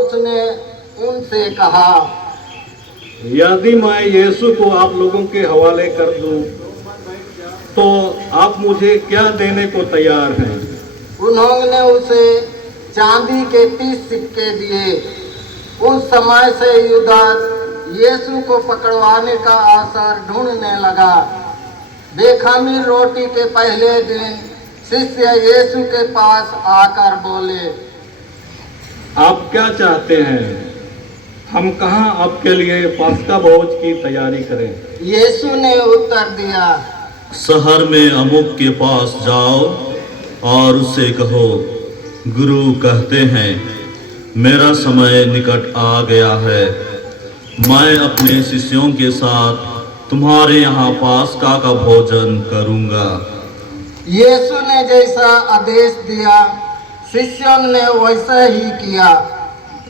उसने उनसे कहा, यदि मैं यीशु को आप लोगों के हवाले कर दूं, तो आप मुझे क्या देने को तैयार हैं? उन्होंने उसे चांदी के 30 सिक्के दिए। उस समय से यूदास यीशु को पकड़वाने का अवसर ढूंढने लगा। बेखमीर रोटी के पहले दिन शिष्य यीशु के पास आकर बोले, आप क्या चाहते हैं? हम कहाँ आपके लिए पास्का भोज की तैयारी करें? यीशु ने उत्तर दिया, शहर में अमुक के पास जाओ और उससे कहो, गुरु कहते हैं, मेरा समय निकट आ गया है। मैं अपने शिष्यों के साथ तुम्हारे यहाँ पास्का का भोजन करूँगा। यीशु ने जैसा आदेश दिया, शिष्यों ने वैसा ही किया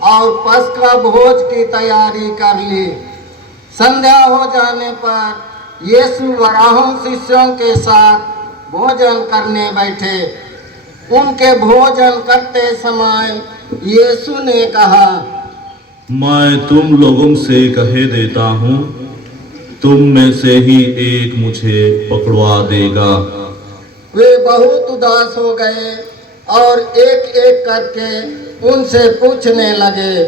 और पस्का भोज की तैयारी कर ली। संध्या हो जाने पर यीशु 12 शिष्यों के साथ भोजन करने बैठे। उनके भोजन करते समय यीशु ने कहा, मैं तुम लोगों से कहे देता हूँ, तुम में से ही एक मुझे पकड़वा देगा। वे बहुत उदास हो गए और एक एक करके उनसे पूछने लगे,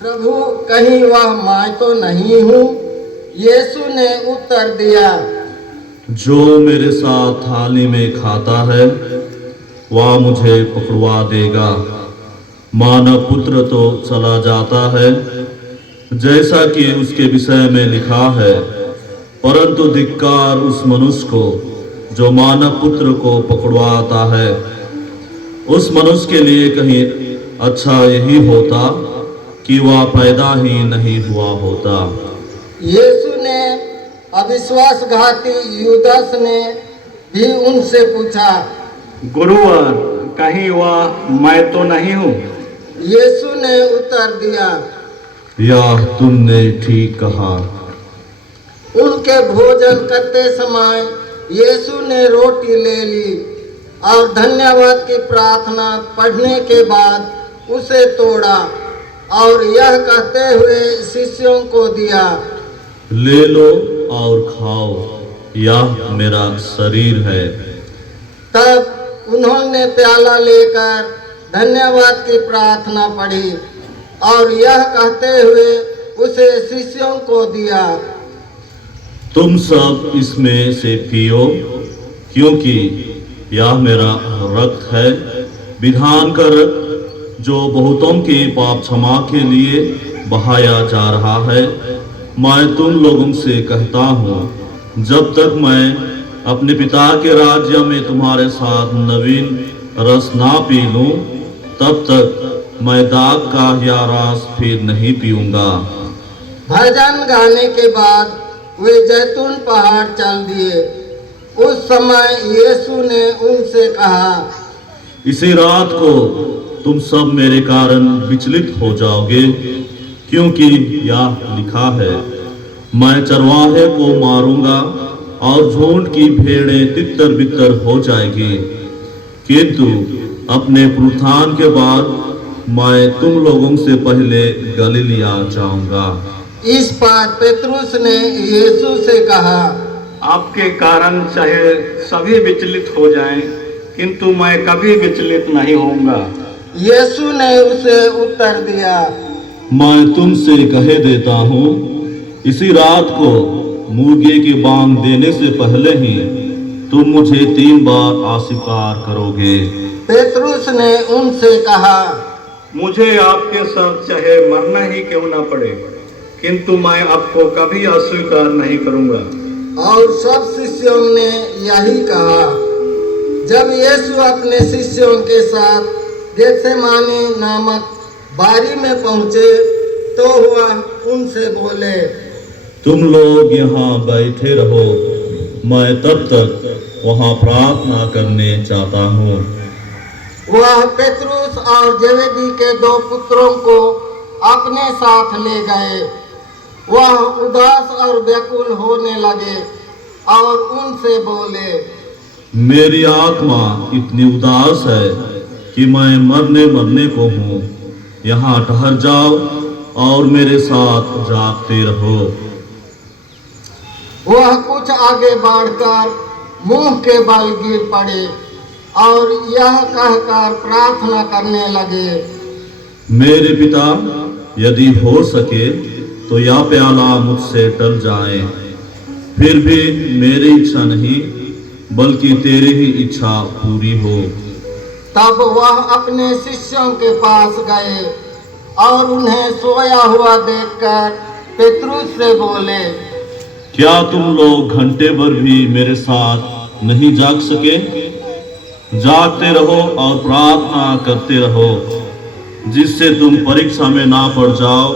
प्रभु, कहीं वह मैं तो नहीं हूँ? यीशु ने उत्तर दिया, जो मेरे साथ थाली में खाता है वह मुझे पकड़वा देगा। मानव पुत्र तो चला जाता है जैसा कि उसके विषय में लिखा है, परंतु धिक्कार उस मनुष्य को जो मानव पुत्र को पकड़वाता है। उस मनुष्य के लिए कहीं अच्छा यही होता कि वह पैदा ही नहीं हुआ होता। यीशु ने अविश्वासघाती यूदास ने भी उनसे पूछा, गुरुवर, कहीं वह मैं तो नहीं हूँ? यीशु ने उत्तर दिया, यह तुमने ठीक कहा। उनके भोजन करते समय यीशु ने रोटी ले ली और धन्यवाद की प्रार्थना पढ़ने के बाद उसे तोड़ा और यह कहते हुए शिष्यों को दिया, ले लो और खाओ, यह मेरा शरीर है। तब उन्होंने प्याला लेकर धन्यवाद की प्रार्थना पढ़ी और यह कहते हुए उसे शिष्यों को दिया, तुम सब इसमें से पियो, क्योंकि यह मेरा रक्त है, विधान का रक्त, जो बहुतों के पाप क्षमा के लिए बहाया जा रहा है। मैं तुम लोगों से कहता हूँ, जब तक मैं अपने पिता के राज्य में तुम्हारे साथ नवीन रस ना पी लूं, तब तक मैं दाग का यह रस फिर नहीं पीऊंगा। भजन गाने के बाद वे जैतून पहाड़ चल दिए। उस समय यीशु ने उनसे कहा, इसी रात को तुम सब मेरे कारण विचलित हो जाओगे, क्योंकि यह लिखा है, मैं चरवाहे को मारूंगा और झुंड की भेड़ें तितर बितर हो जाएगी, किंतु अपने पुनरुत्थान के बाद मैं तुम लोगों से पहले गलीलिया जाऊंगा। इस पर पेतरुस ने यीशु से कहा, आपके कारण चाहे सभी विचलित हो जाएं, किंतु मैं कभी विचलित नहीं होऊंगा। यीशु ने उसे उत्तर दिया, मैं तुमसे कहे देता हूँ, इसी रात को मुर्गे की बांग देने से पहले ही तुम मुझे 3 बार अस्वीकार करोगे। पेतरुस ने उनसे कहा, मुझे आपके साथ चाहे मरना ही क्यों ना पड़े, किंतु मैं आपको कभी अस्वीकार नहीं करूंगा। और सब शिष्यों ने यही कहा। जब यीशु अपने शिष्यों के साथ गेत्सेमानी नामक बारी में पहुंचे तो वह उनसे बोले, तुम लोग यहाँ बैठे रहो, मैं तब तक वहाँ प्रार्थना करने जाता हूँ। वह पेतरुस और जबेदी के 2 पुत्रों को अपने साथ ले गए। वह उदास और व्याकुल होने लगे। और उनसे बोले, मेरी आत्मा इतनी उदास है कि मैं मरने को हूँ। यहाँ ठहर जाओ और मेरे साथ जागते रहो। वह कुछ आगे बढ़कर मुंह के बल गिर पड़े और यह कहकर प्रार्थना करने लगे, मेरे पिता, यदि हो सके तो यह प्याला मुझसे टल जाए, फिर भी मेरी इच्छा नहीं बल्कि तेरी ही इच्छा पूरी हो। तब वह अपने शिष्यों के पास गए और उन्हें सोया हुआ देखकर पेतरुस से बोले, क्या तुम लोग घंटे भर भी मेरे साथ नहीं जाग सके? जागते रहो और प्रार्थना करते रहो, जिससे तुम परीक्षा में ना पड़ जाओ।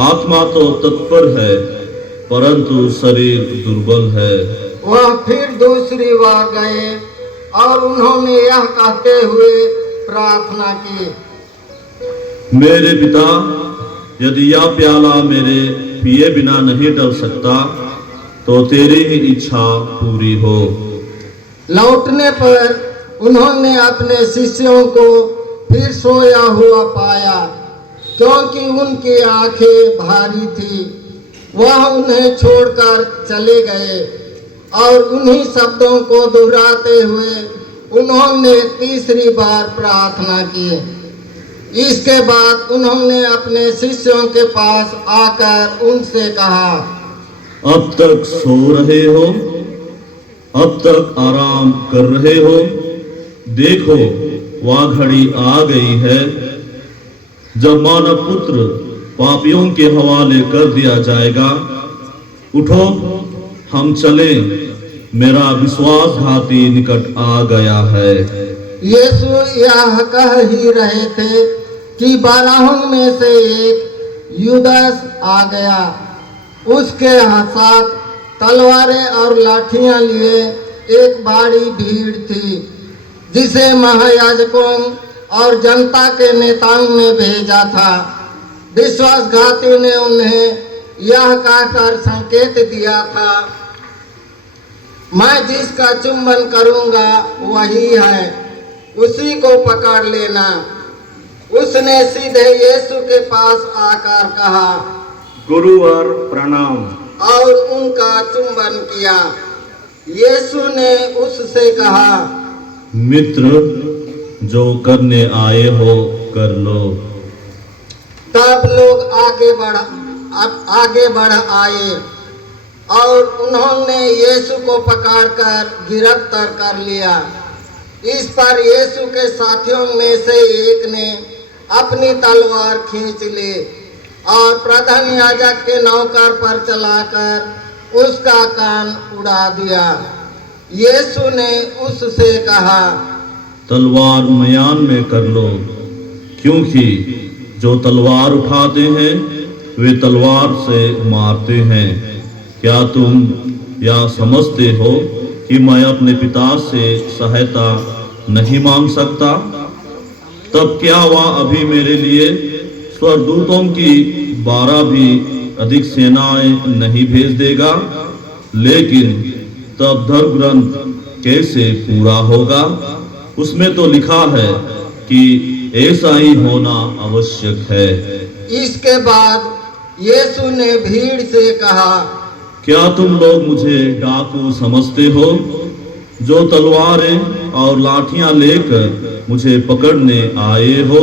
आत्मा तो तत्पर है परंतु शरीर दुर्बल है। वह फिर दूसरी बार गए और उन्होंने यह कहते हुए प्रार्थना की, मेरे पिता, यदि यह प्याला मेरे पिए बिना नहीं टल सकता तो तेरी ही इच्छा पूरी हो। लौटने पर उन्होंने अपने शिष्यों को फिर सोया हुआ पाया, क्योंकि उनकी आंखें भारी थी। वह उन्हें छोड़कर चले गए और उन्हीं शब्दों को दोहराते हुए उन्होंने तीसरी बार प्रार्थना की। इसके बाद उन्होंने अपने शिष्यों के पास आकर उनसे कहा, अब तक सो रहे हो? अब तक आराम कर रहे हो? देखो, वह घड़ी आ गई है जब मानव पुत्र पापियों के हवाले कर दिया जाएगा। उठो, हम चलें, मेरा विश्वासघाती निकट आ गया है। यीशु यह कह ही रहे थे कि 12 में से एक युदास आ गया। उसके साथ तलवारें और लाठियां लिए एक बड़ी भीड़ थी, जिसे महायाजकों और जनता के नेताओं ने भेजा था। विश्वासघाती ने उन्हें यह कहकर संकेत दिया था, मैं जिसका चुंबन करूंगा वही है, उसी को पकड़ लेना। उसने सीधे यीशु के पास आकर कहा, गुरुवर प्रणाम, और उनका चुंबन किया। यीशु ने उससे कहा, मित्र, जो करने आए हो कर लो। तब लोग आगे बढ़ आए और उन्होंने यीशु को पकड़कर गिरफ्तार कर लिया। इस पर यीशु के साथियों में से एक ने अपनी तलवार खींच ली और प्रधान याजक के नौकर पर चलाकर उसका कान उड़ा दिया। यीशु ने उससे कहा, तलवार म्यान में कर लो, क्योंकि जो तलवार उठाते हैं वे तलवार से मारते हैं। क्या तुम यह समझते हो कि मैं अपने पिता से सहायता नहीं मांग सकता? तब क्या वह अभी मेरे लिए स्वर्गदूतों की 12 भी अधिक सेनाएं नहीं भेज देगा? लेकिन तब धर्म ग्रंथ कैसे पूरा होगा? उसमें तो लिखा है कि ऐसा ही होना आवश्यक है। इसके बाद यीशु ने भीड़ से कहा, क्या तुम लोग मुझे डाकू समझते हो, जो तलवारें और लाठियां लेकर मुझे पकड़ने आए हो?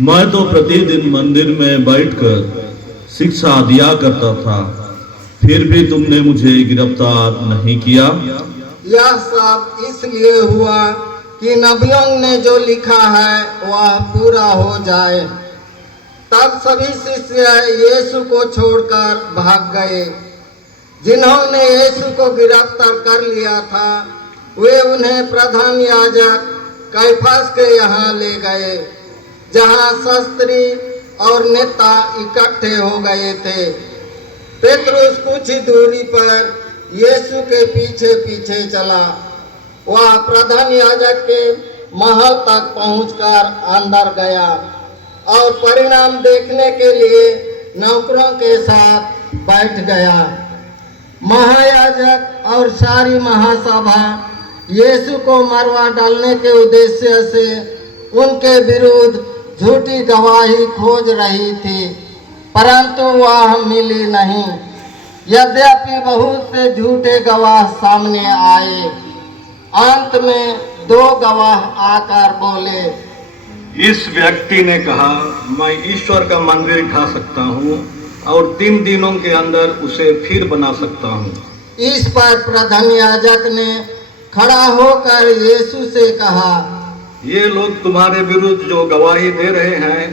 मैं तो प्रतिदिन मंदिर में बैठकर शिक्षा दिया करता था, फिर भी तुमने मुझे गिरफ्तार नहीं किया। यह सब इसलिए हुआ कि नबियों ने जो लिखा है वह पूरा हो जाए। तब सभी शिष्य यीशु को छोड़कर भाग गए। जिन्होंने यीशु को गिरफ्तार कर लिया था, वे उन्हें प्रधान याजक कैफास के यहाँ ले गए, जहाँ शास्त्री और नेता इकट्ठे हो गए थे। पेतरुस कुछ ही दूरी पर यीशु के पीछे पीछे चला। वह प्रधान याजक के महल तक पहुंचकर अंदर गया और परिणाम देखने के लिए नौकरों के साथ बैठ गया। महायाजक और सारी महासभा यीशु को मरवा डालने के उद्देश्य से उनके विरुद्ध झूठी गवाही खोज रही थी, परंतु वह मिली नहीं। यद्यपि बहुत से झूठे गवाह सामने आए, अंत में 2 गवाह आकर बोले, इस व्यक्ति ने कहा, मैं ईश्वर का मंदिर ढा सकता हूँ और 3 दिनों के अंदर उसे फिर बना सकता हूँ। इस पर प्रधान याजक ने खड़ा होकर यीशु से कहा, ये लोग तुम्हारे विरुद्ध जो गवाही दे रहे हैं,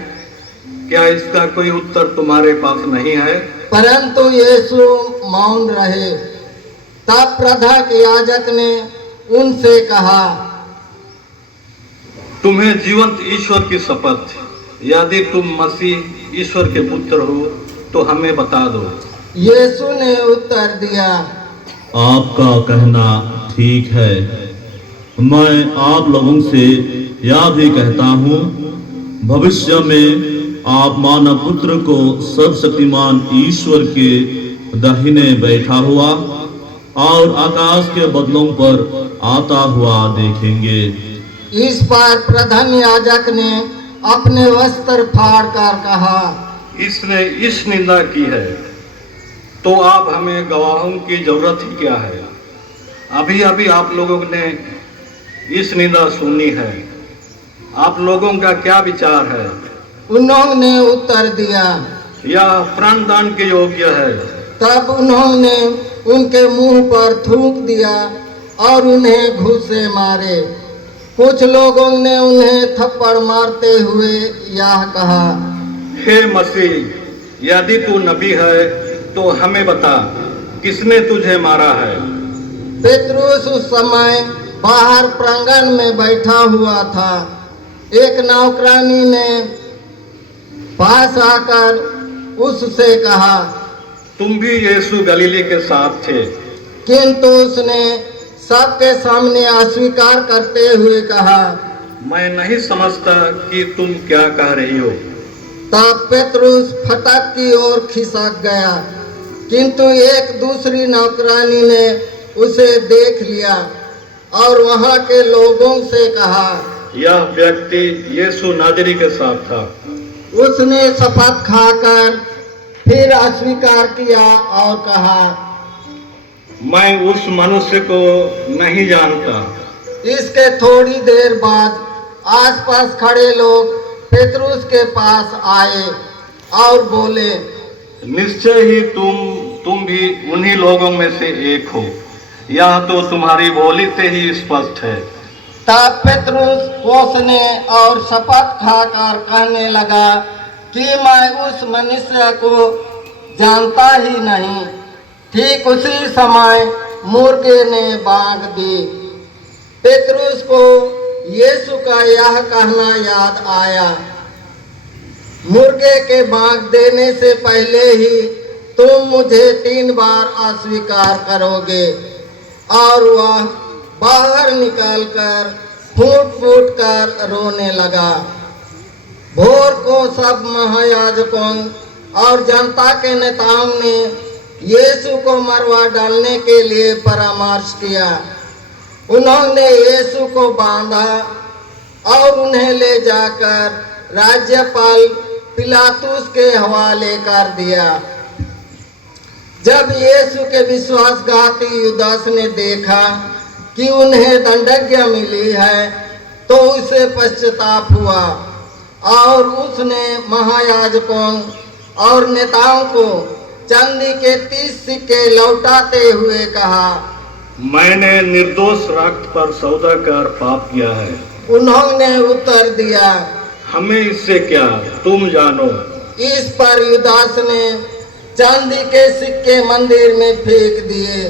क्या इसका कोई उत्तर तुम्हारे पास नहीं है? परंतु यीशु मौन रहे। तब प्रधान याजक ने उनसे कहा, तुम्हें जीवंत ईश्वर की शपथ, यदि तुम मसीह ईश्वर के पुत्र हो तो हमें बता दो। यीशु ने उत्तर दिया, आपका कहना ठीक है। मैं आप लोगों से यह भी कहता हूँ, भविष्य में आप मानव पुत्र को सर्वशक्तिमान ईश्वर के दाहिने बैठा हुआ और आकाश के बदलों पर आता हुआ देखेंगे। इस पर प्रधान याजक ने अपने वस्त्र फाड़ कर कहा, इसने इस निंदा की है तो आप हमें गवाहों की जरूरत ही क्या है? अभी अभी आप लोगों ने इस निंदा सुनी है, आप लोगों का क्या विचार है? उन्होंने उत्तर दिया, यह प्राणदान के योग्य है। तब उन्होंने उनके मुंह पर थूक दिया और उन्हें घूंसे मारे। कुछ लोगों ने उन्हें थप्पड़ मारते हुए यह कहा, हे मसीह, यदि तू नबी है तो हमें बता, किसने तुझे मारा है? पेतरुस उस समय बाहर प्रांगण में बैठा हुआ था। एक नौकरानी ने पास आकर उससे कहा, तुम भी यीशु गलीली के साथ थे। किंतु उसने सबके सामने अस्वीकार करते हुए कहा, मैं नहीं समझता कि तुम क्या कह रही हो। तब पेतरुस फटक की ओर खिसक गया, किंतु एक दूसरी नौकरानी ने उसे देख लिया और वहां के लोगों से कहा, यह व्यक्ति यीशु नाजरी के साथ था। उसने शपथ खाकर फिर अस्वीकार किया और कहा, मैं उस मनुष्य को नहीं जानता। इसके थोड़ी देर बाद आसपास खड़े लोग पेतरुस के पास आए और बोले, निश्चय ही तुम भी उन्हीं लोगों में से एक हो, यह तो तुम्हारी बोली से ही स्पष्ट है। तब पेतरुस कोसने और शपथ खाकर कहने लगा कि मैं उस मनुष्य को जानता ही नहीं। ठीक उसी समय मुर्गे ने बांग दी। पेतरुस को यीशु का यह कहना याद आया, मुर्गे के बांग देने से पहले ही तुम मुझे 3 बार अस्वीकार करोगे। और वह बाहर निकलकर फूट फूट कर रोने लगा। भोर को सब महायाजकों और जनता के नेताओं ने यीशु को मरवा डालने के लिए परामर्श किया। उन्होंने यीशु को बांधा और उन्हें ले जाकर राज्यपाल पिलातुस के हवाले कर दिया। जब यीशु के विश्वासघाती युदास ने देखा कि उन्हें दंडाज्ञा मिली है तो उसे पश्चाताप हुआ और उसने महायाजकों और नेताओं को चांदी के 30 सिक्के लौटाते हुए कहा, मैंने निर्दोष रक्त पर सौदा कर पाप किया है। उन्होंने उत्तर दिया, हमें इससे क्या, तुम जानो। इस पर युदास ने चांदी के सिक्के मंदिर में फेंक दिए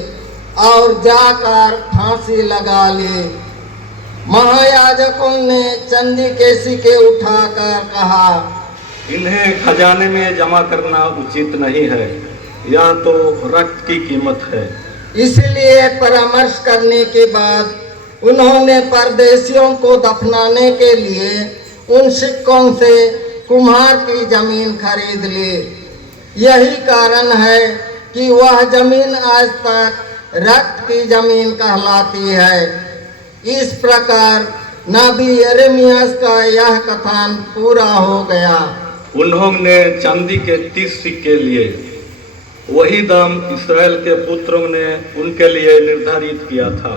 और जाकर फांसी लगा ली। महायाजकों ने चांदी के सिक्के उठाकर कहा, इन्हें खजाने में जमा करना उचित नहीं है, यह तो रक्त की कीमत है। इसलिए परामर्श करने के बाद उन्होंने परदेशियों को दफनाने के लिए उन सिक्कों से कुम्हार की जमीन खरीद ली। यही कारण है कि वह जमीन आज तक रक्त की जमीन कहलाती है। इस प्रकार नबी यिर्मयाह का यह कथन पूरा हो गया। उन्होंने चांदी के 30 सिक्के लिए, वही दाम इस्राएल के पुत्रों ने उनके लिए निर्धारित किया था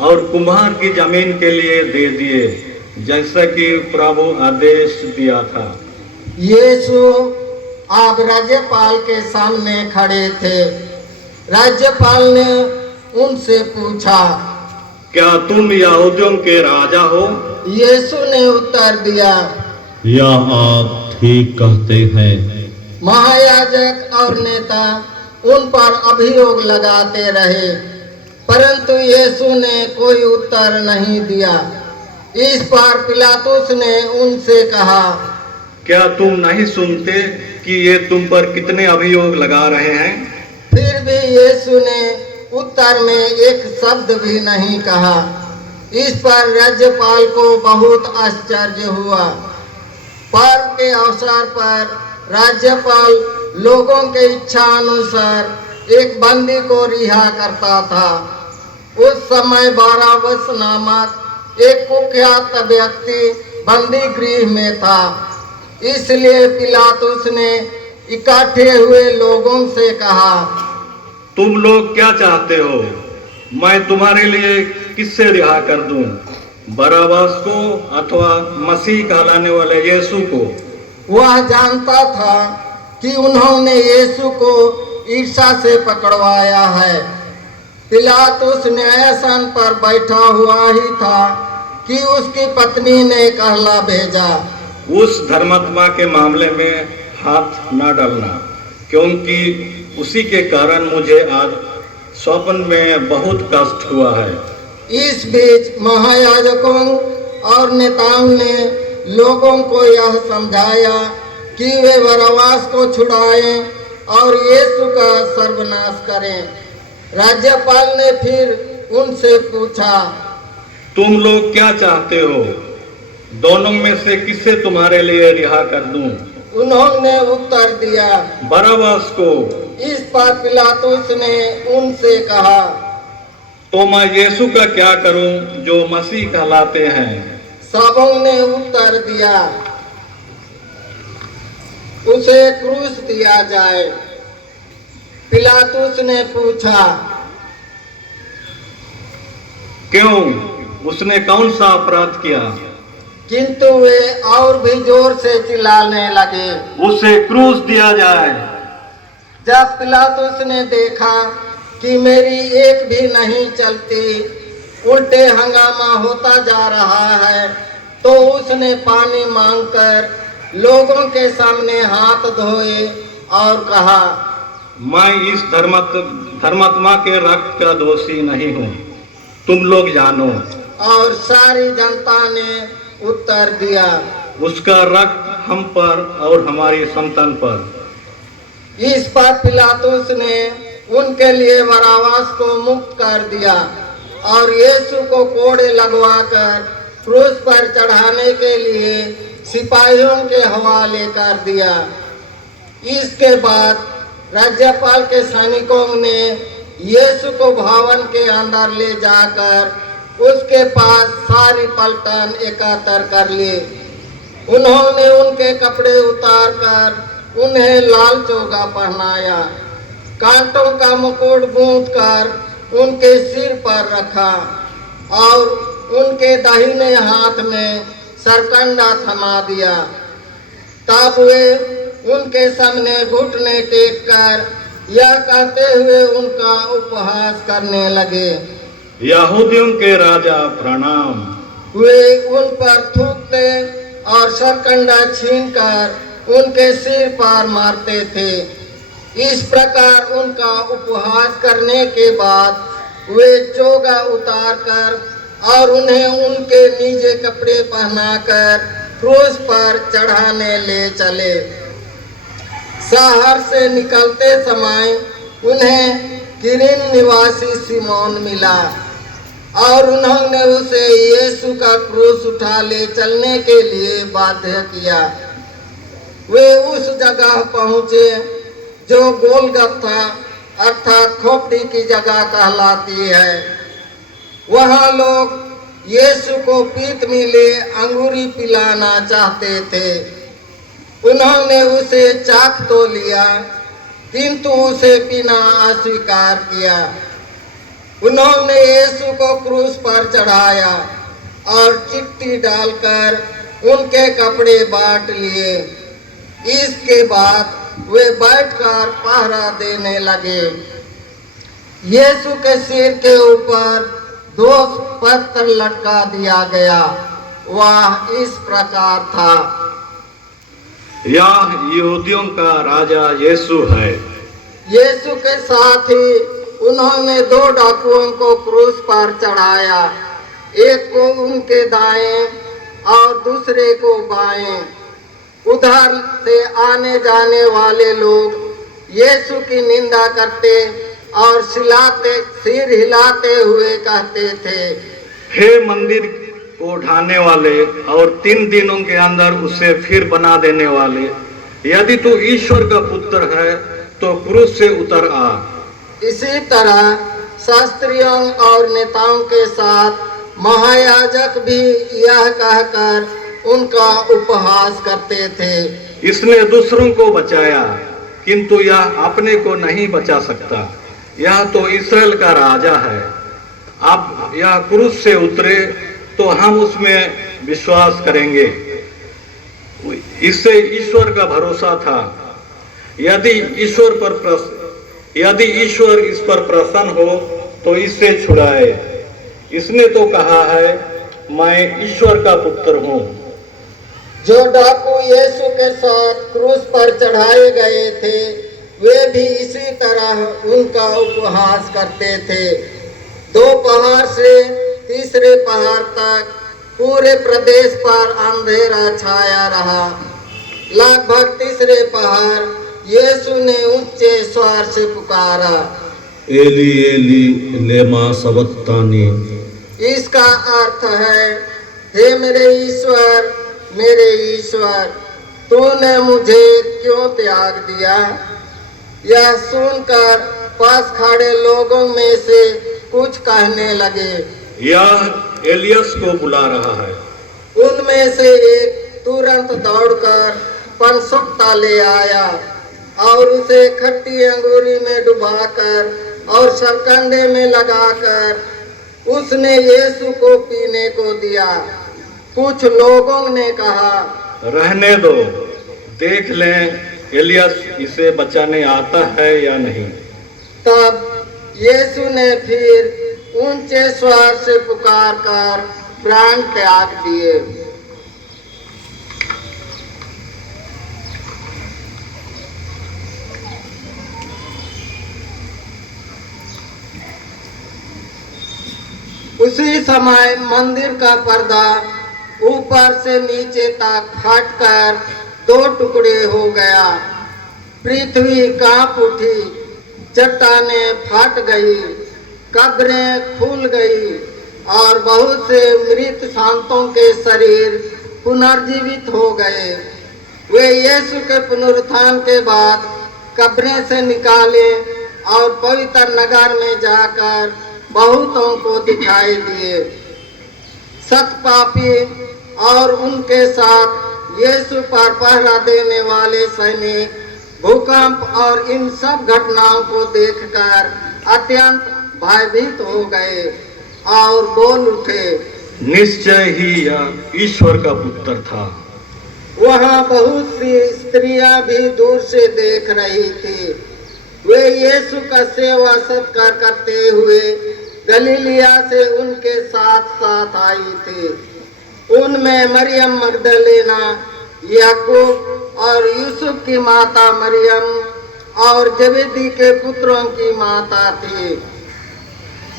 और कुम्हार की जमीन के लिए दे दिए, जैसा कि प्रभु आदेश दिया था। यीशु अब राज्यपाल के सामने खड़े थे। राज्यपाल ने उनसे पूछा, क्या तुम यहूदियों के राजा हो? यीशु ने उत्तर दिया, यह आप ठीक कहते हैं। महायाजक और नेता उन पर अभियोग लगाते रहे, परंतु यीशु ने कोई उत्तर नहीं दिया। इस पर पिलातुस ने उनसे कहा, क्या तुम नहीं सुनते कि ये तुम पर कितने अभियोग लगा रहे हैं? फिर भी यीशु ने उत्तर में एक शब्द भी नहीं कहा। इस पर राज्यपाल को बहुत आश्चर्य हुआ। पर्व के अवसर पर राज्यपाल लोगों के इच्छा अनुसार एक बंदी को रिहा करता था। उस समय बारअब्बास नामक एक कुख्यात व्यक्ति बंदी गृह में था। इसलिए पिलातुस ने इकट्ठे हुए लोगों से कहा, तुम लोग क्या चाहते हो? मैं तुम्हारे लिए किससे रिहा कर दूं? बरअब्बास को अथवा मसीह कहलाने वाले यीशु को? वह जानता था कि उन्होंने यीशु को ईर्ष्या से पकड़वाया है। पिलातुस न्यायासन पर बैठा हुआ ही था कि उसकी पत्नी ने कहला भेजा, उस धर्मात्मा के मामले में हाथ न डालना, क्योंकि उसी के कारण मुझे आज स्वप्न में बहुत कष्ट हुआ है। इस बीच महायाजकों और नेताओं ने लोगों को यह समझाया कि वे बरअब्बास को छुड़ाएं और यीशु का सर्वनाश करें। राज्यपाल ने फिर उनसे पूछा, तुम लोग क्या चाहते हो? दोनों में से किसे तुम्हारे लिए रिहा कर दूं? उन्होंने उत्तर दिया, बरअब्बास को। इस पर पिलातुस ने उनसे कहा, तो मैं यीशु का क्या करूं जो मसीह कहलाते हैं? सबों ने उत्तर दिया, उसे क्रूस दिया जाए। पिलातुस ने पूछा, क्यों? उसने कौन सा अपराध किया? किंतु वे और भी जोर से चिल्लाने लगे, उसे क्रूस दिया जाए। जब पिलातुस ने देखा कि मेरी एक भी नहीं चलती, उल्टे हंगामा होता जा रहा है, तो उसने पानी मांगकर लोगों के सामने हाथ धोए और कहा, मैं इस धर्मात्मा के रक्त का दोषी नहीं हूँ, तुम लोग जानो। और सारी जनता ने उत्तर दिया, उसका रक्त हम पर और हमारी संतान पर। इस पर पिलातुस ने उनके लिए बरअब्बास को मुक्त कर दिया और यीशु को कोड़े लगवाकर क्रूस पर चढ़ाने के लिए सिपाहियों के हवाले कर दिया। इसके बाद राज्यपाल के सैनिकों ने यीशु को भवन के अंदर ले जाकर उसके पास सारी पलटन एकत्र कर ली। उन्होंने उनके कपड़े उतार कर उन्हें लाल चोगा पहनाया, कांटों का मुकुट गूंथ कर उनके सिर पर रखा और उनके दाहिने हाथ में सरकंडा थमा दिया। तब वे उनके सामने घुटने टेक कर यह कहते हुए उनका उपहास करने लगे, यहूदियों के राजा प्रणाम। वे उन पर थूकते और सरकंडा छीनकर उनके सिर पर मारते थे। इस प्रकार उनका उपहास करने के बाद वे चोगा उतारकर और उन्हें उनके नीचे कपड़े पहनाकर क्रूस पर चढ़ाने ले चले। शहर से निकलते समय उन्हें किरीन निवासी सिमोन मिला और उन्होंने उसे यीशु का क्रूस उठा ले चलने के लिए बाध्य किया। वे उस जगह पहुँचे जो गोलगत्था अर्थात खोपड़ी की जगह कहलाती है। वहाँ लोग यीशु को पीत मिले अंगूरी पिलाना चाहते थे। उन्होंने उसे चाख तो लिया, किंतु उसे पीना अस्वीकार किया। उन्होंने यीशु को क्रूस पर चढ़ाया और चिट्ठी डालकर उनके कपड़े बांट लिए। इसके बाद वे बैठकर पहरा देने लगे। यीशु के सिर के ऊपर 2 पत्थर लटका दिया गया। वह इस प्रकार था, यह यहूदियों का राजा यीशु है। यीशु के साथ ही उन्होंने 2 डाकुओं को क्रूस पर चढ़ाया, एक को उनके दाएं और दूसरे को बाएं। उधर से आने जाने वाले लोग यीशु की निंदा करते और सिर हिलाते हुए कहते थे, हे मंदिर को ढाने वाले और 3 दिनों के अंदर उसे फिर बना देने वाले, यदि तू ईश्वर का पुत्र है तो क्रूस से उतर आ। इसी तरह शास्त्रियों और नेताओं के साथ महायाजक भी यह कहकर उनका उपहास करते थे, इसने दूसरों को बचाया किंतु यह अपने को नहीं बचा सकता। यह तो इस्राएल का राजा है। अब यह क्रूस से उतरे तो हम उसमें विश्वास करेंगे। इससे ईश्वर का भरोसा था। यदि ईश्वर इस पर प्रसन्न हो तो इससे छुड़ाए। इसने तो कहा है, मैं ईश्वर का पुत्र हूँ। जो डाकू यीशु के साथ क्रूस पर चढ़ाए गए थे, वे भी इसी तरह उनका उपहास करते थे। 2 पहाड़ से तीसरे पहाड़ तक पूरे प्रदेश पर अंधेरा छाया रहा। लगभग तीसरे पहाड़ यीशु ने ऊंचे स्वर से पुकारा, एली एली लेमा सबक्तानी। इसका अर्थ है, हे मेरे ईश्वर, तूने मुझे क्यों त्याग दिया। यह सुनकर पास खड़े लोगों में से कुछ कहने लगे, यह एलियस को बुला रहा है। उनमें से एक तुरंत दौड़कर पनसुक्ता ले आया और उसे खट्टी अंगूरी में डुबाकर और शकंडे में लगाकर उसने यीशु को पीने को दिया। कुछ लोगों ने कहा, रहने दो, देख लें एलियस इसे बचाने आता है या नहीं। तब यीशु ने फिर ऊंचे स्वर से पुकार कर प्राण त्याग दिए। उसी समय मंदिर का पर्दा ऊपर से नीचे तक फटकर 2 टुकड़े हो गया। पृथ्वी कांप उठी, चट्टानें फट गई, कब्रें खुल गई और बहुत से मृत संतों के शरीर पुनर्जीवित हो गए। वे यीशु के पुनरुत्थान के बाद कब्रें से निकाले और पवित्र नगर में जाकर बहुतों को दिखाई दिए। सतपापी और उनके साथ यीशु पर पहरा देने वाले सैनिक भूकंप और इन सब घटनाओं को देखकर अत्यंत भयभीत हो गए और बोल उठे, निश्चय ही यह ईश्वर का पुत्र था। वहाँ बहुत सी स्त्रियां भी दूर से देख रही थी। वे यीशु का सेवा सत्कार करते हुए गलीलिया से उनके साथ साथ आई थी। उनमें मरियम मगदलेना, याकूब और यूसुफ की माता मरियम और जबेदी के पुत्रों की माता थी।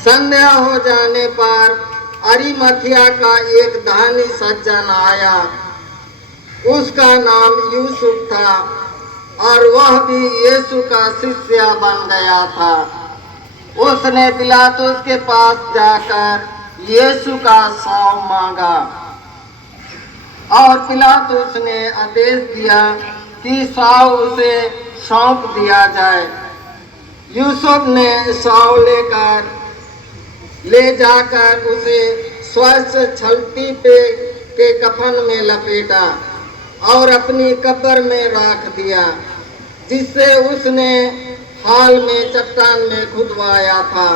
संध्या हो जाने पर अरिमथिया का एक धनी सज्जन आया। उसका नाम यूसुफ था और वह भी यीशु का शिष्य बन गया था। उसने पिलातुस के पास जाकर यीशु का शव मांगा और पिलातुस ने आदेश दिया कि शव उसे सौंप दिया जाए। यूसुफ ने शाऊल ले जाकर उसे स्वच्छ छलटी के कफन में लपेटा और अपनी कब्र में रख दिया, जिससे उसने हाल में चट्टान में खुदवाया था।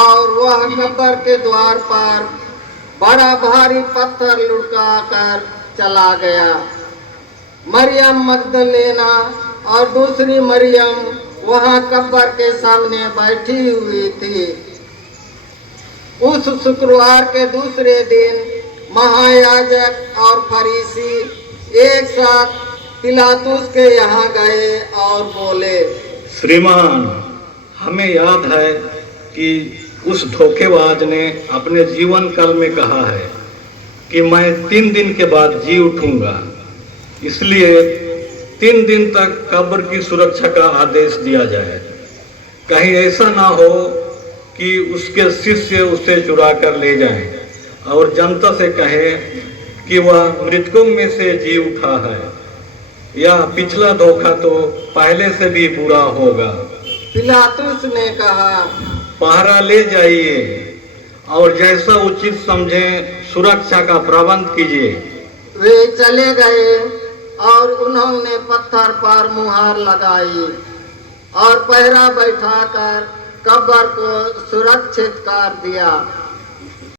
और वह कब्र के द्वार पर बड़ा भारी पत्थर लुढ़का चला गया। मरियम मगदलेना और दूसरी मरियम वहां कब्र के सामने बैठी हुई थी। उस शुक्रवार के दूसरे दिन महायाजक और फरीसी एक साथ पिलातुस के यहाँ गए और बोले, श्रीमान, हमें याद है कि उस धोखेबाज ने अपने जीवन काल में कहा है कि मैं 3 दिन के बाद जी उठूंगा। इसलिए 3 दिन तक कब्र की सुरक्षा का आदेश दिया जाए। कहीं ऐसा ना हो कि उसके शिष्य उसे चुरा कर ले जाएं और जनता से कहें कि वह मृतकों में से जी उठा है। यह पिछला धोखा तो पहले से भी बुरा होगा। पिलातुस ने कहा, पहरा ले जाइए और जैसा उचित समझें सुरक्षा का प्रबंध कीजिए। वे चले गए और उन्होंने पत्थर पर मुहर लगाई और पहरा बैठाकर कब्र को सुरक्षित कर दिया।